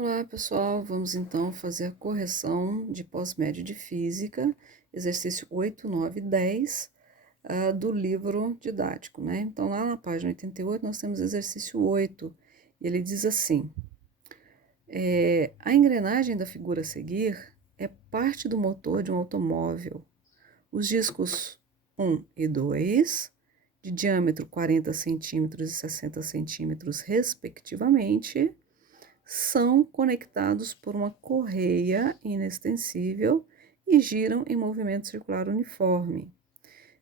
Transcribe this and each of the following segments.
Olá, pessoal. Vamos então fazer a correção de pós-médio de física, exercício 8, 9 e 10 do livro didático, né? Então, lá na página 88, nós temos exercício 8, e ele diz assim: a engrenagem da figura a seguir é parte do motor de um automóvel. Os discos 1 e 2, de diâmetro 40 centímetros e 60 centímetros, respectivamente, são conectados por uma correia inextensível e giram em movimento circular uniforme.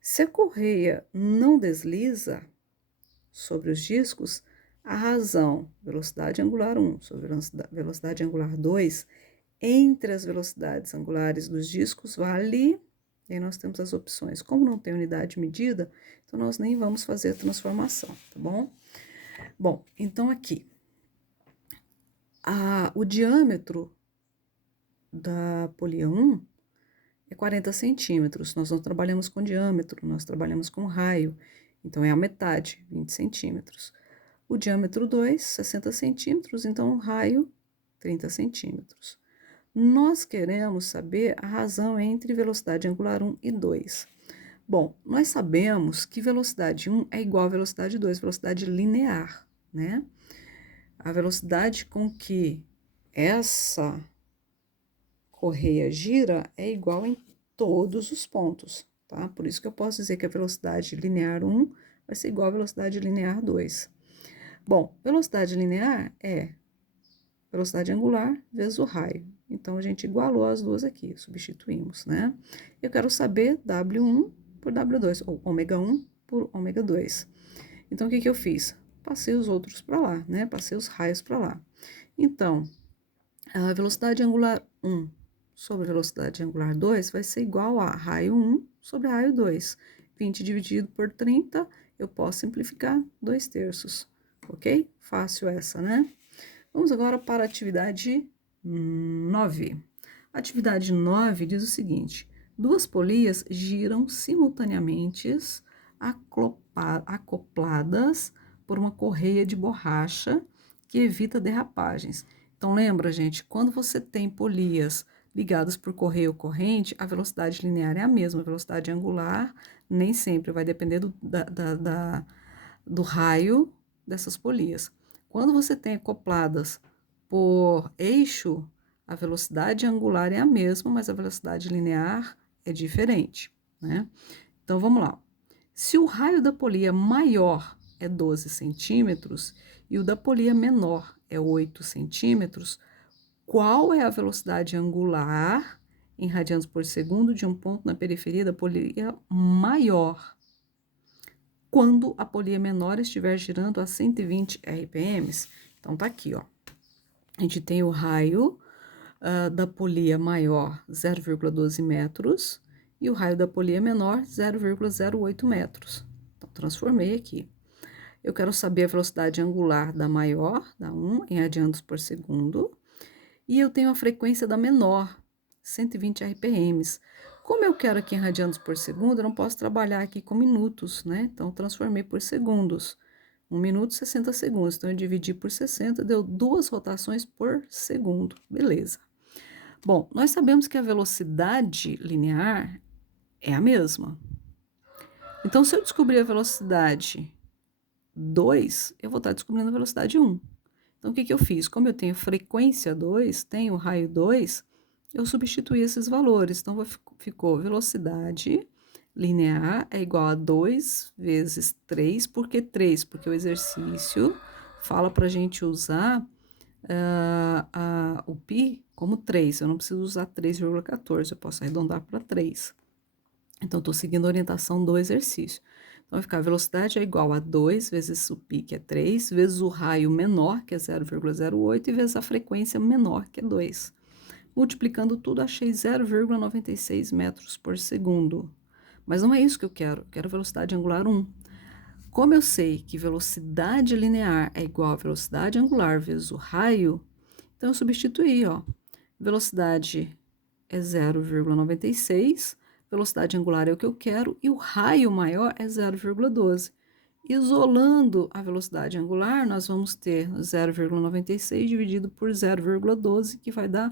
Se a correia não desliza sobre os discos, a razão velocidade angular 1 sobre velocidade angular 2 entre as velocidades angulares dos discos vale. E aí nós temos as opções. Como não tem unidade de medida, então nós nem vamos fazer a transformação, tá bom? Bom, então aqui, o diâmetro da polia 1 é 40 centímetros. Nós não trabalhamos com diâmetro, nós trabalhamos com raio. Então, é a metade, 20 centímetros. O diâmetro 2, 60 centímetros. Então, o raio, 30 centímetros. Nós queremos saber a razão entre velocidade angular 1 e 2. Bom, nós sabemos que velocidade 1 é igual a velocidade 2, velocidade linear, né? A velocidade com que essa correia gira é igual em todos os pontos, tá? Por isso que eu posso dizer que a velocidade linear 1 vai ser igual à velocidade linear 2. Bom, velocidade linear é velocidade angular vezes o raio. Então, a gente igualou as duas aqui, substituímos, né? Eu quero saber W1 por W2, ou ômega 1 por ômega 2. Então, o que eu fiz? Passei os outros para lá, né? Passei os raios para lá. Então, a velocidade angular 1 sobre velocidade angular 2 vai ser igual a raio 1 sobre raio 2. 20 dividido por 30, eu posso simplificar 2/3, ok? Fácil essa, né? Vamos agora para a atividade 9. A atividade 9 diz o seguinte: duas polias giram simultaneamente acopladas por uma correia de borracha que evita derrapagens. Então, lembra, gente, quando você tem polias ligadas por correia ou corrente, a velocidade linear é a mesma, a velocidade angular nem sempre vai depender do raio dessas polias. Quando você tem acopladas por eixo, a velocidade angular é a mesma, mas a velocidade linear é diferente, né? Então, vamos lá. Se o raio da polia maior é 12 centímetros e o da polia menor é 8 centímetros, qual é a velocidade angular em radianos por segundo de um ponto na periferia da polia maior, quando a polia menor estiver girando a 120 RPMs? Então, tá aqui, ó. A gente tem o raio da polia maior, 0,12 metros, e o raio da polia menor, 0,08 metros. Então, transformei aqui. Eu quero saber a velocidade angular da maior, da 1, em radianos por segundo, e eu tenho a frequência da menor, 120 RPMs. Como eu quero aqui em radianos por segundo, eu não posso trabalhar aqui com minutos, né? Então, transformei por segundos. 1 minuto, 60 segundos. Então, eu dividi por 60, deu 2 rotações por segundo. Beleza. Bom, nós sabemos que a velocidade linear é a mesma. Então, se eu descobrir a velocidade 2, eu vou estar descobrindo a velocidade 1. Então, o que eu fiz? Como eu tenho frequência 2, tenho raio 2, eu substituí esses valores. Então, ficou velocidade linear é igual a 2 vezes 3. Por que 3? Porque o exercício fala para a gente usar o π como 3. Eu não preciso usar 3,14, eu posso arredondar para 3. Então, estou seguindo a orientação do exercício. Então, vai ficar a velocidade é igual a 2 vezes o π, que é 3, vezes o raio menor, que é 0,08, e vezes a frequência menor, que é 2. Multiplicando tudo, achei 0,96 metros por segundo. Mas não é isso que eu quero velocidade angular 1. Como eu sei que velocidade linear é igual a velocidade angular vezes o raio, então eu substituí, ó. Velocidade é 0,96, velocidade angular é o que eu quero, e o raio maior é 0,12. Isolando a velocidade angular, nós vamos ter 0,96 dividido por 0,12, que vai dar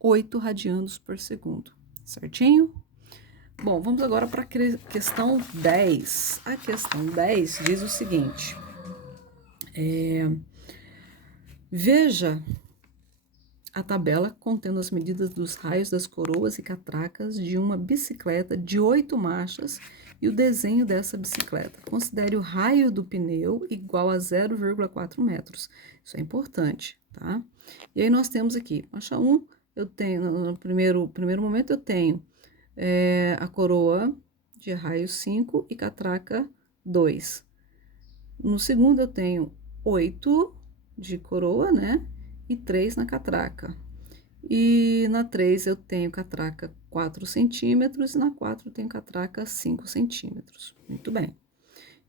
8 radianos por segundo, certinho? Bom, vamos agora para a questão 10. A questão 10 diz o seguinte: veja a tabela contendo as medidas dos raios das coroas e catracas de uma bicicleta de 8 marchas e o desenho dessa bicicleta. Considere o raio do pneu igual a 0,4 metros. Isso é importante, tá? E aí nós temos aqui, marcha 1, eu tenho, no primeiro momento eu tenho a coroa de raio 5 e catraca 2. No segundo eu tenho 8 de coroa, né? E 3 na catraca. E na 3 eu tenho catraca 4 centímetros e na 4 eu tenho catraca 5 centímetros. Muito bem.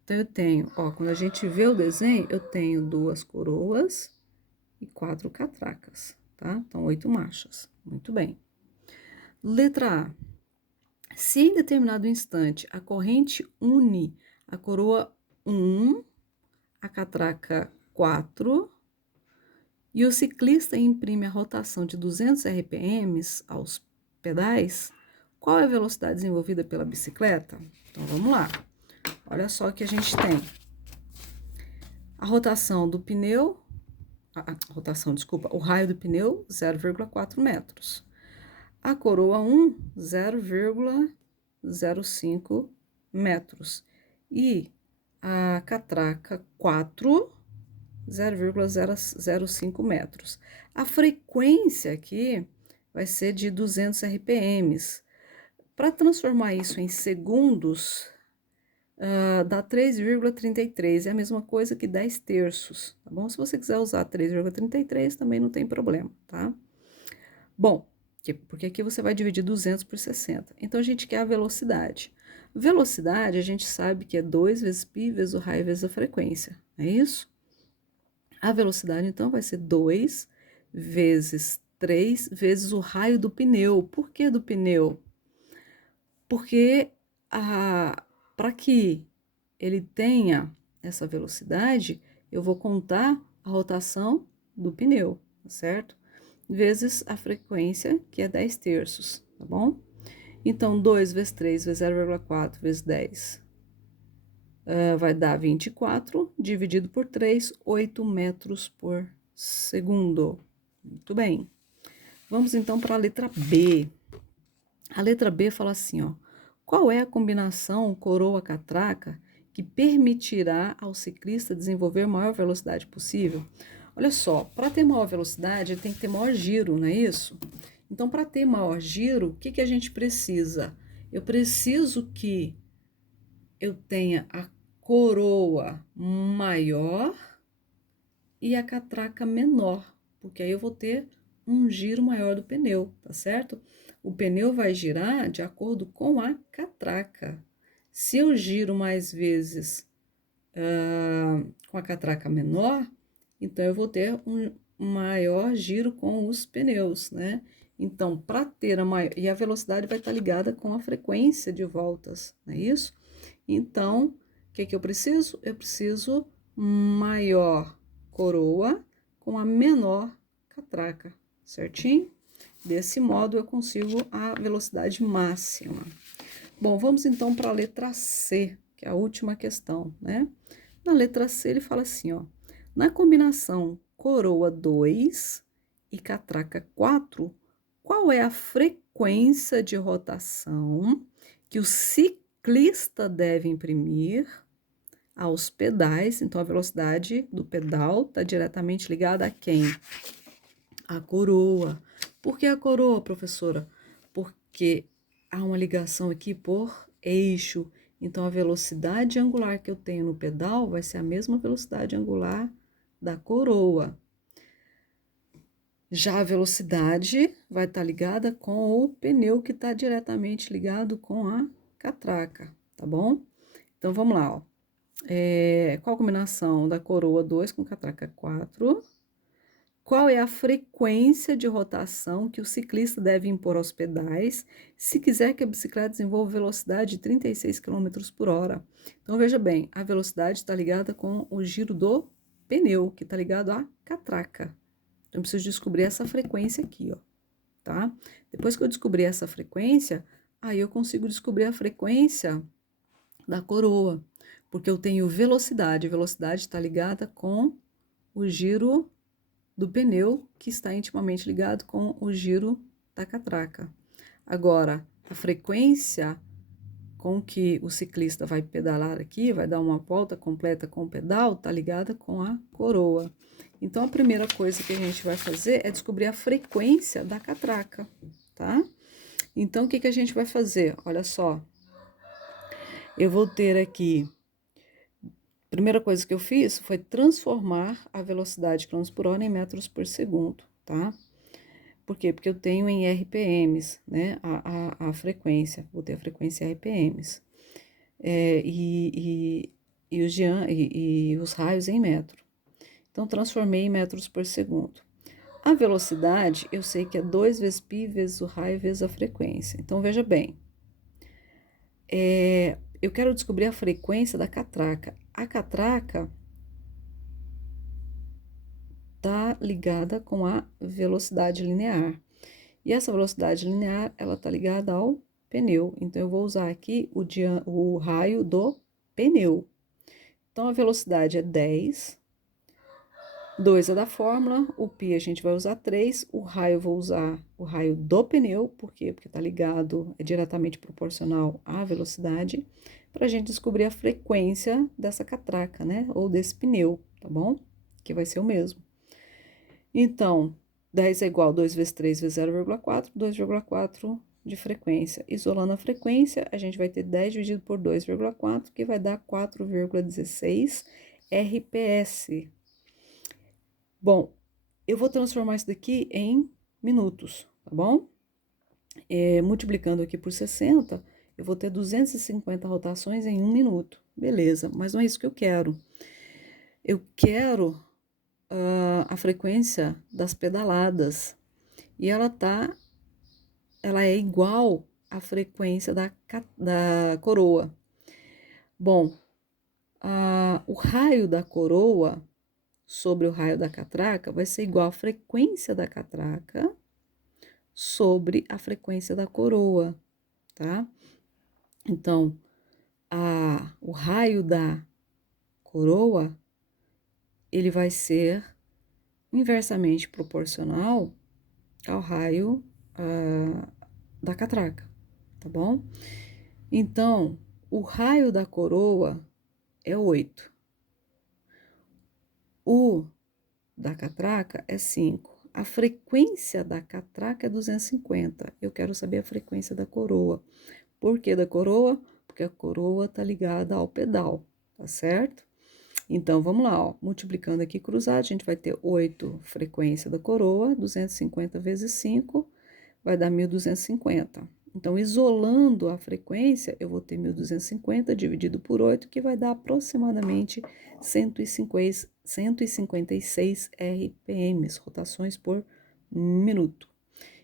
Então, eu tenho, ó, quando a gente vê o desenho, eu tenho 2 coroas e 4 catracas, tá? Então, 8 marchas. Muito bem. Letra A. Se em determinado instante a corrente une a coroa 1, a catraca 4, e o ciclista imprime a rotação de 200 RPM aos pedais, qual é a velocidade desenvolvida pela bicicleta? Então, vamos lá. Olha só o que a gente tem. A rotação do pneu, o raio do pneu, 0,4 metros. A coroa 1, 0,05 metros. E a catraca 4, 0,005 metros. A frequência aqui vai ser de 200 RPM. Para transformar isso em segundos, dá 3,33, é a mesma coisa que 10 terços, tá bom? Se você quiser usar 3,33, também não tem problema, tá? Bom, porque aqui você vai dividir 200 por 60. Então, a gente quer a velocidade. Velocidade, a gente sabe que é 2 vezes π vezes o raio vezes a frequência, é isso? A velocidade, então, vai ser 2 vezes 3 vezes o raio do pneu. Por que do pneu? Porque para que ele tenha essa velocidade, eu vou contar a rotação do pneu, tá certo? Vezes a frequência, que é 10 terços, tá bom? Então, 2 vezes 3 vezes 0,4 vezes 10 vai dar 24, dividido por 3, 8 metros por segundo. Muito bem. Vamos então para a letra B. A letra B fala assim, ó. Qual é a combinação coroa-catraca que permitirá ao ciclista desenvolver a maior velocidade possível? Olha só, para ter maior velocidade, ele tem que ter maior giro, não é isso? Então, para ter maior giro, o que, que a gente precisa? Eu preciso que eu tenha a coroa maior e a catraca menor, porque aí eu vou ter um giro maior do pneu, tá certo? O pneu vai girar de acordo com a catraca. Se eu giro mais vezes com a catraca menor, então eu vou ter um maior giro com os pneus, né? Então, para ter a maior. E a velocidade vai estar ligada com a frequência de voltas, não é isso? Então, o que, que eu preciso? Eu preciso maior coroa com a menor catraca, certinho? Desse modo, eu consigo a velocidade máxima. Bom, vamos então para a letra C, que é a última questão, né? Na letra C, ele fala assim, ó. Na combinação coroa 2 e catraca 4, qual é a frequência de rotação que o ciclista deve imprimir aos pedais? Então, a velocidade do pedal está diretamente ligada a quem? A coroa. Por que a coroa, professora? Porque há uma ligação aqui por eixo. Então, a velocidade angular que eu tenho no pedal vai ser a mesma velocidade angular da coroa. Já a velocidade vai estar ligada com o pneu, que está diretamente ligado com a catraca, tá bom? Então, vamos lá, ó. Qual a combinação da coroa 2 com catraca 4? Qual é a frequência de rotação que o ciclista deve impor aos pedais se quiser que a bicicleta desenvolva velocidade de 36 km por hora? Então, veja bem, a velocidade está ligada com o giro do pneu, que está ligado à catraca. Então, eu preciso descobrir essa frequência aqui, ó, tá? Depois que eu descobrir essa frequência, aí eu consigo descobrir a frequência da coroa, porque eu tenho velocidade. Velocidade está ligada com o giro do pneu, que está intimamente ligado com o giro da catraca. Agora, a frequência com que o ciclista vai pedalar aqui, vai dar uma volta completa com o pedal, está ligada com a coroa. Então, a primeira coisa que a gente vai fazer é descobrir a frequência da catraca, tá? Então, o que a gente vai fazer? Olha só, eu vou ter aqui, a primeira coisa que eu fiz foi transformar a velocidade km por hora em metros por segundo, tá? Por quê? Porque eu tenho em RPMs, né, a frequência, vou ter a frequência RPMs, e os raios em metro. Então, transformei em metros por segundo. A velocidade, eu sei que é 2 vezes π vezes o raio vezes a frequência. Então, veja bem, eu quero descobrir a frequência da catraca. A catraca está ligada com a velocidade linear. E essa velocidade linear, ela está ligada ao pneu. Então, eu vou usar aqui o raio do pneu. Então, a velocidade é 10. 2 é da fórmula, o π a gente vai usar 3, o raio eu vou usar o raio do pneu, por quê? Porque está ligado, é diretamente proporcional à velocidade, para a gente descobrir a frequência dessa catraca, né? Ou desse pneu, tá bom? Que vai ser o mesmo. Então, 10 é igual a 2 vezes 3 vezes 0,4, 2,4 de frequência. Isolando a frequência, a gente vai ter 10 dividido por 2,4, que vai dar 4,16 RPS. Bom, eu vou transformar isso daqui em minutos, tá bom? Multiplicando aqui por 60, eu vou ter 250 rotações em 1 minuto. Beleza, mas não é isso que eu quero. Eu quero a frequência das pedaladas. E ela é igual à frequência da coroa. Bom, o raio da coroa sobre o raio da catraca vai ser igual à frequência da catraca sobre a frequência da coroa, tá? Então, o raio da coroa, ele vai ser inversamente proporcional ao raio da catraca, tá bom? Então, o raio da coroa é 8. O da catraca é 5. A frequência da catraca é 250. Eu quero saber a frequência da coroa. Por que da coroa? Porque a coroa tá ligada ao pedal, tá certo? Então, vamos lá, ó. Multiplicando aqui cruzado, a gente vai ter 8 frequência da coroa, 250 vezes 5, vai dar 1.250. Então, isolando a frequência, eu vou ter 1.250 dividido por 8, que vai dar aproximadamente 156 RPMs, rotações por minuto.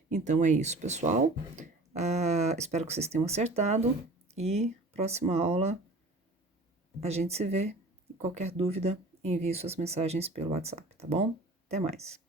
Então, é isso, pessoal. Espero que vocês tenham acertado e próxima aula a gente se vê. Qualquer dúvida, envie suas mensagens pelo WhatsApp, tá bom? Até mais.